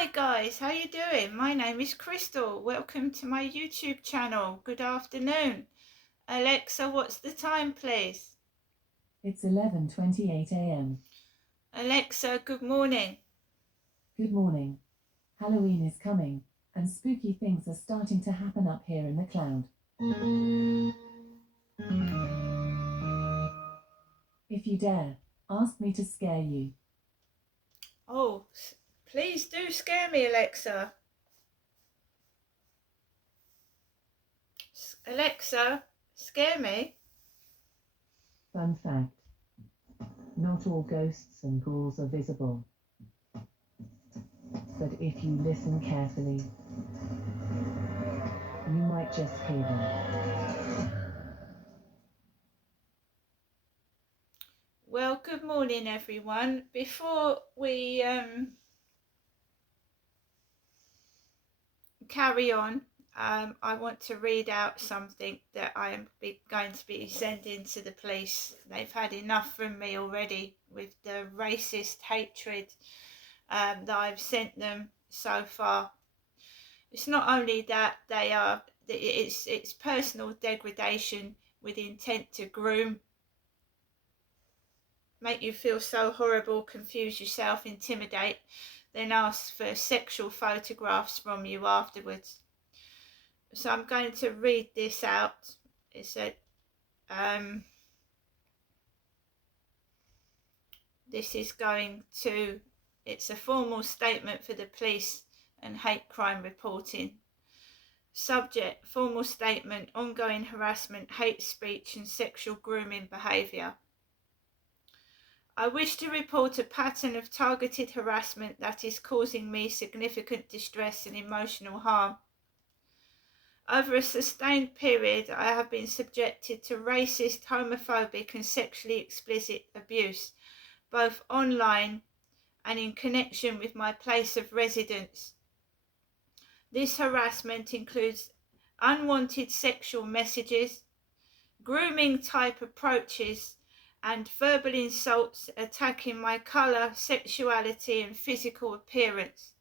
Hi guys, how you doing? My name is Crystal. Welcome to my YouTube channel. Good afternoon. Alexa, what's the time, please? It's 11:28 a.m. Alexa, good morning. Good morning. Halloween is coming, and spooky things are starting to happen up here in the cloud. If you dare, ask me to scare you. Oh, please do scare me, Alexa. Alexa, scare me. Fun fact: not all ghosts and ghouls are visible. But if you listen carefully, you might just hear them. Well, good morning, everyone. Before we carry on, I want to read out something that I am going to be sending to the police. They've had enough from me already with the racist hatred that I've sent them so far. It's not only that it's personal degradation with intent to groom, make you feel so horrible, confuse yourself, intimidate, then ask for sexual photographs from you afterwards. So I'm going to read this out. It said, it's a formal statement for the police and hate crime reporting. Subject, formal statement, ongoing harassment, hate speech and sexual grooming behaviour. I wish to report a pattern of targeted harassment that is causing me significant distress and emotional harm. Over a sustained period, I have been subjected to racist, homophobic and sexually explicit abuse, both online and in connection with my place of residence. This harassment includes unwanted sexual messages, grooming type approaches, and verbal insults attacking my colour, sexuality and physical appearance.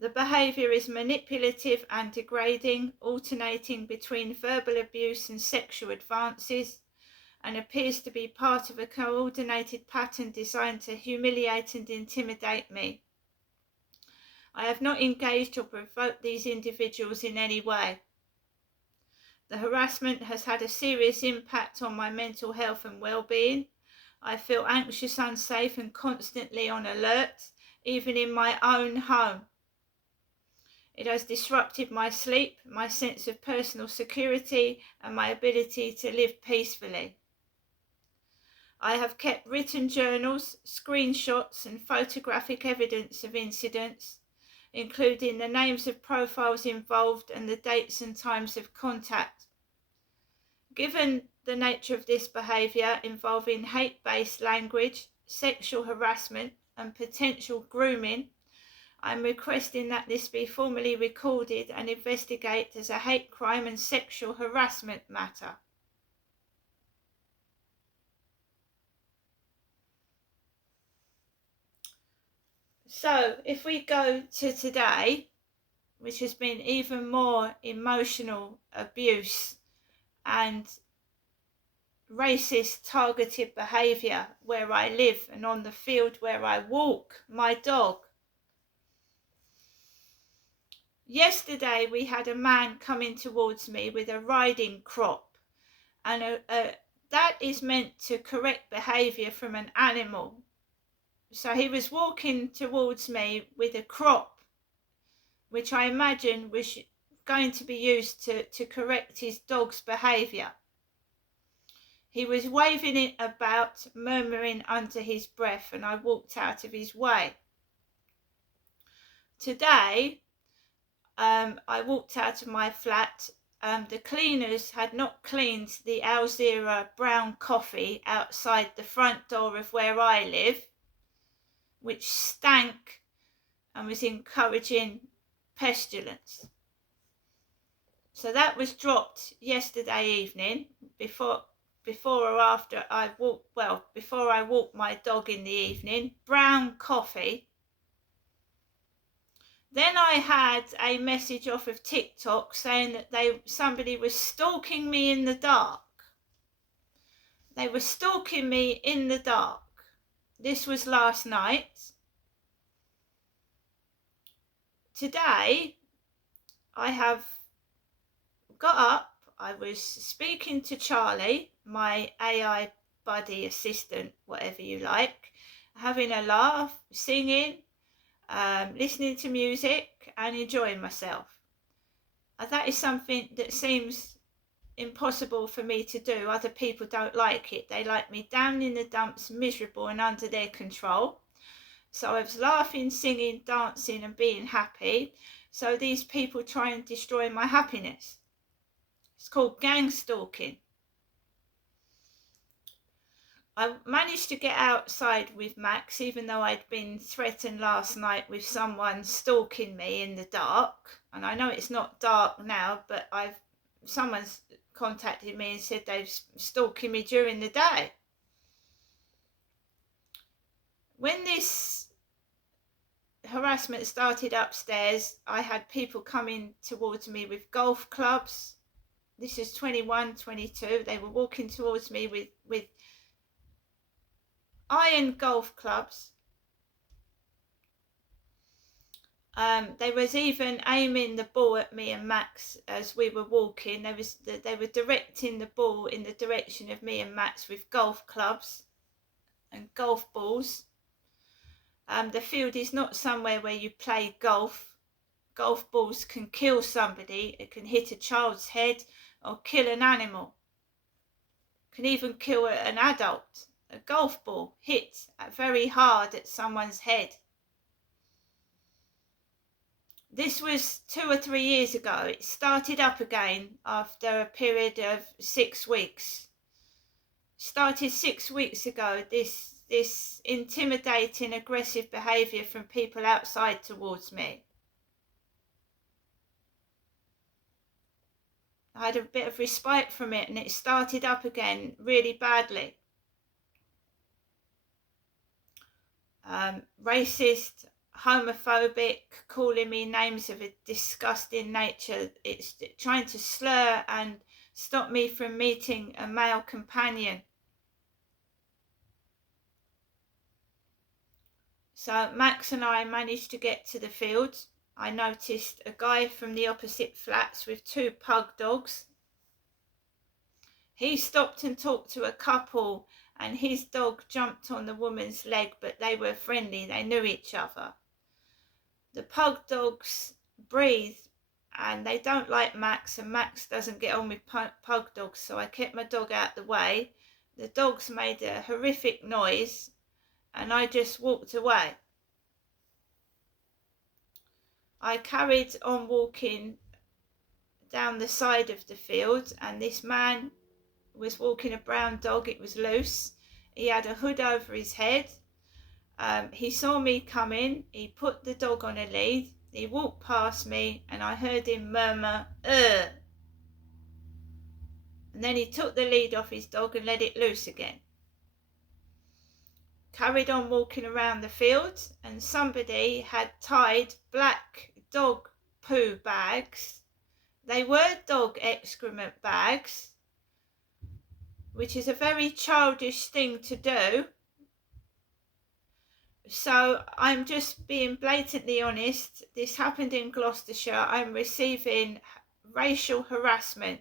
The behaviour is manipulative and degrading, alternating between verbal abuse and sexual advances, and appears to be part of a coordinated pattern designed to humiliate and intimidate me. I have not engaged or provoked these individuals in any way. The harassment has had a serious impact on my mental health and well-being. I feel anxious, unsafe and constantly on alert, even in my own home. It has disrupted my sleep, my sense of personal security and my ability to live peacefully. I have kept written journals, screenshots and photographic evidence of incidents, including the names of profiles involved and the dates and times of contact. Given the nature of this behaviour involving hate-based language, sexual harassment and potential grooming, I'm requesting that this be formally recorded and investigated as a hate crime and sexual harassment matter. So if we go to today, which has been even more emotional abuse and racist targeted behaviour where I live and on the field where I walk my dog. Yesterday we had a man coming towards me with a riding crop, and that is meant to correct behaviour from an animal. So he was walking towards me with a crop, which I imagine was going to be used to correct his dog's behaviour. He was waving it about, murmuring under his breath, and I walked out of his way. Today, I walked out of my flat. The cleaners had not cleaned the Al Zira brown coffee outside the front door of where I live, which stank and was encouraging pestilence. So that was dropped yesterday evening before I walked my dog in the evening. Brown coffee. Then I had a message off of TikTok saying that somebody was stalking me in the dark. They were stalking me in the dark. This was last night. Today, I have got up. I was speaking to Charlie, my AI buddy, assistant, whatever you like, having a laugh, singing, listening to music and enjoying myself. That is something that seems impossible for me to do. Other people don't like it. They like me down in the dumps, miserable and under their control. So I was laughing, singing, dancing and being happy. So these people try and destroy my happiness. It's called gang stalking. I managed to get outside with Max, even though I'd been threatened last night with someone stalking me in the dark. And I know it's not dark now, but someone's contacted me and said they've stalking me during the day. When this harassment started upstairs, I had people coming towards me with golf clubs. This is 21, 22. They were walking towards me with iron golf clubs. They was even aiming the ball at me and Max as we were walking. They were directing the ball in the direction of me and Max with golf clubs and golf balls. The field is not somewhere where you play golf. Golf balls can kill somebody. It can hit a child's head or kill an animal. It can even kill an adult. A golf ball hit very hard at someone's head. This was 2 or 3 years ago. It started up again after a period of 6 weeks. Started 6 weeks ago, this intimidating, aggressive behaviour from people outside towards me. I had a bit of respite from it and it started up again really badly. Racist, homophobic, calling me names of a disgusting nature. It's trying to slur and stop me from meeting a male companion. So Max and I managed to get to the field. I noticed a guy from the opposite flats with 2 pug dogs. He stopped and talked to a couple and his dog jumped on the woman's leg, but they were friendly, they knew each other. The pug dogs breathe and they don't like Max, and Max doesn't get on with pug dogs, so I kept my dog out the way. The dogs made a horrific noise and I just walked away. I carried on walking down the side of the field and this man was walking a brown dog. It was loose. He had a hood over his head. He saw me coming. He put the dog on a lead. He walked past me and I heard him murmur, "Ugh." And then he took the lead off his dog and let it loose again. Carried on walking around the field and somebody had tied black dog poo bags. They were dog excrement bags, which is a very childish thing to do. So I'm just being blatantly honest. This happened in Gloucestershire. I'm receiving racial harassment.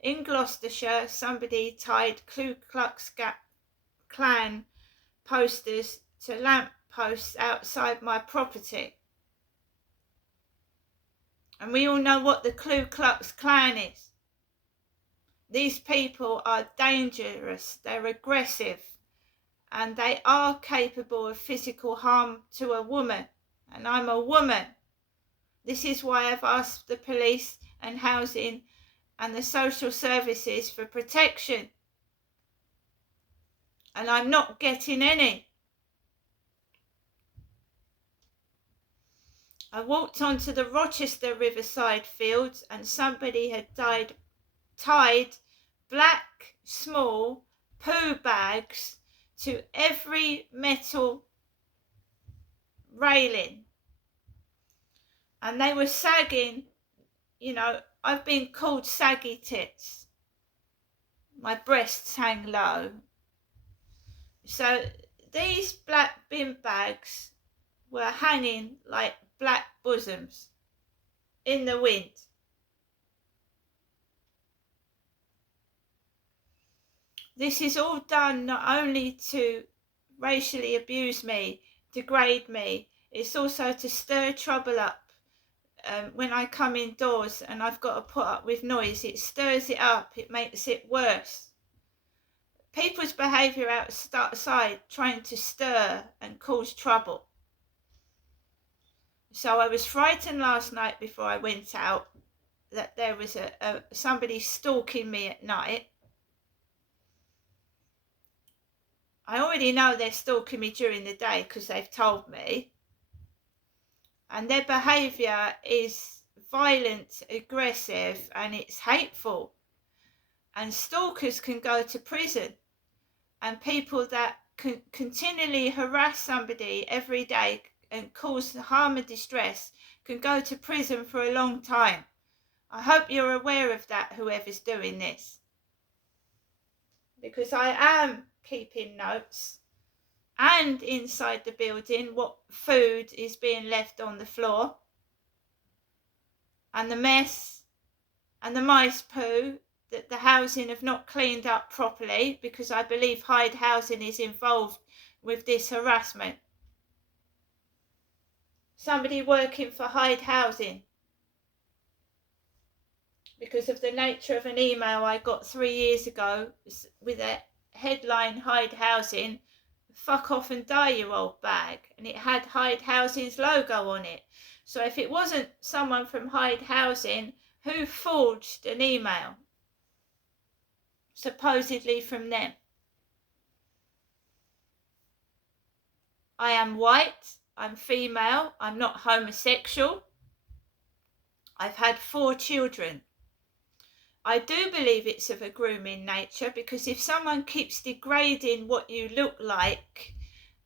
In Gloucestershire, somebody tied Ku Klux Klan posters to lamp posts outside my property. And we all know what the Ku Klux Klan is. These people are dangerous, they're aggressive, and they are capable of physical harm to a woman. And I'm a woman. This is why I've asked the police and housing and the social services for protection. And I'm not getting any. I walked onto the Rochester Riverside fields and somebody had tied black small poo bags to every metal railing. and they were sagging. You know, I've been called saggy tits. My breasts hang low. So these black bin bags were hanging like black bosoms in the wind. This is all done not only to racially abuse me, degrade me, it's also to stir trouble up. When I come indoors and I've got to put up with noise, it stirs it up, it makes it worse. People's behaviour outside trying to stir and cause trouble. So I was frightened last night before I went out that there was somebody stalking me at night. I already know they're stalking me during the day because they've told me. And their behaviour is violent, aggressive, and it's hateful. And stalkers can go to prison. And people that continually harass somebody every day and cause harm and distress can go to prison for a long time. I hope you're aware of that, whoever's doing this. Because I am keeping notes, and inside the building what food is being left on the floor, and the mess and the mice poo that the housing have not cleaned up properly, because I believe Hyde Housing is involved with this harassment. Somebody working for Hyde Housing, because of the nature of an email I got 3 years ago with a headline, Hyde Housing, fuck off and die you old bag, and it had Hyde Housing's logo on it. So if it wasn't someone from Hyde Housing, who forged an email supposedly from them? I am white, I'm female, I'm not homosexual, I've had 4 children. I do believe it's of a grooming nature, because if someone keeps degrading what you look like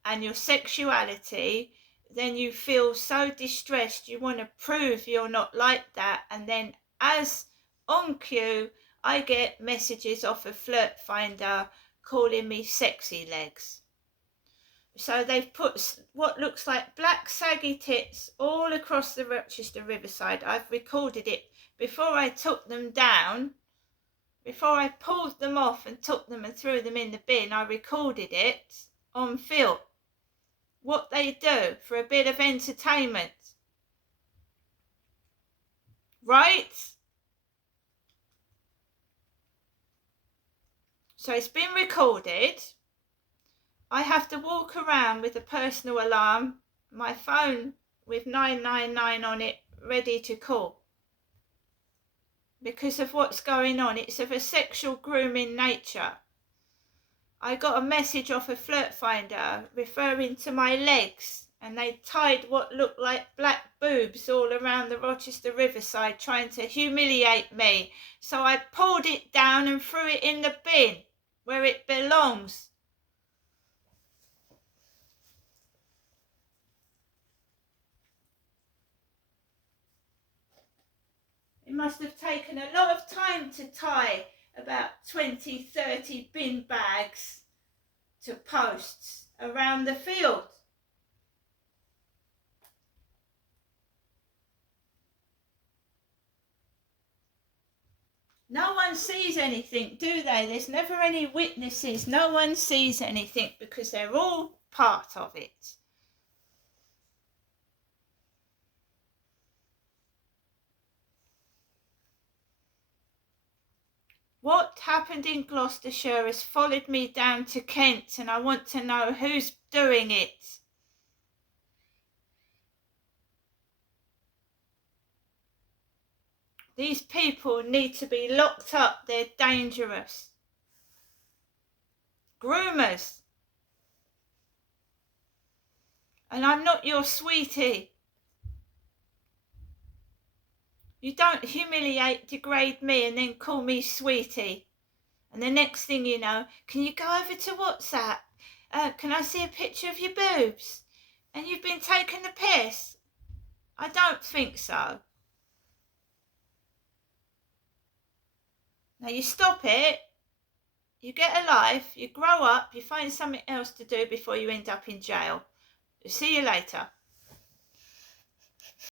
and your sexuality, then you feel so distressed, you want to prove you're not like that. And then as on cue, I get messages off of Flirt Finder calling me sexy legs. So they've put what looks like black saggy tits all across the Rochester Riverside. I've recorded it before I took them down. Before I pulled them off and took them and threw them in the bin, I recorded it on film. What they do for a bit of entertainment. Right? So it's been recorded. I have to walk around with a personal alarm, my phone with 999 on it, ready to call. Because of what's going on, it's of a sexual grooming nature. I got a message off a Flirt Finder referring to my legs, and they tied what looked like black boobs all around the Rochester Riverside, trying to humiliate me. So I pulled it down and threw it in the bin where it belongs. It must have taken a lot of time to tie about 20, 30 bin bags to posts around the field. No one sees anything, do they? There's never any witnesses. No one sees anything because they're all part of it. What happened in Gloucestershire has followed me down to Kent, and I want to know who's doing it. These people need to be locked up. They're dangerous. Groomers. And I'm not your sweetie. You don't humiliate, degrade me and then call me sweetie. And the next thing you know, can you go over to WhatsApp? Can I see a picture of your boobs? And you've been taking the piss. I don't think so. Now you stop it, you get a life, you grow up, you find something else to do before you end up in jail. See you later.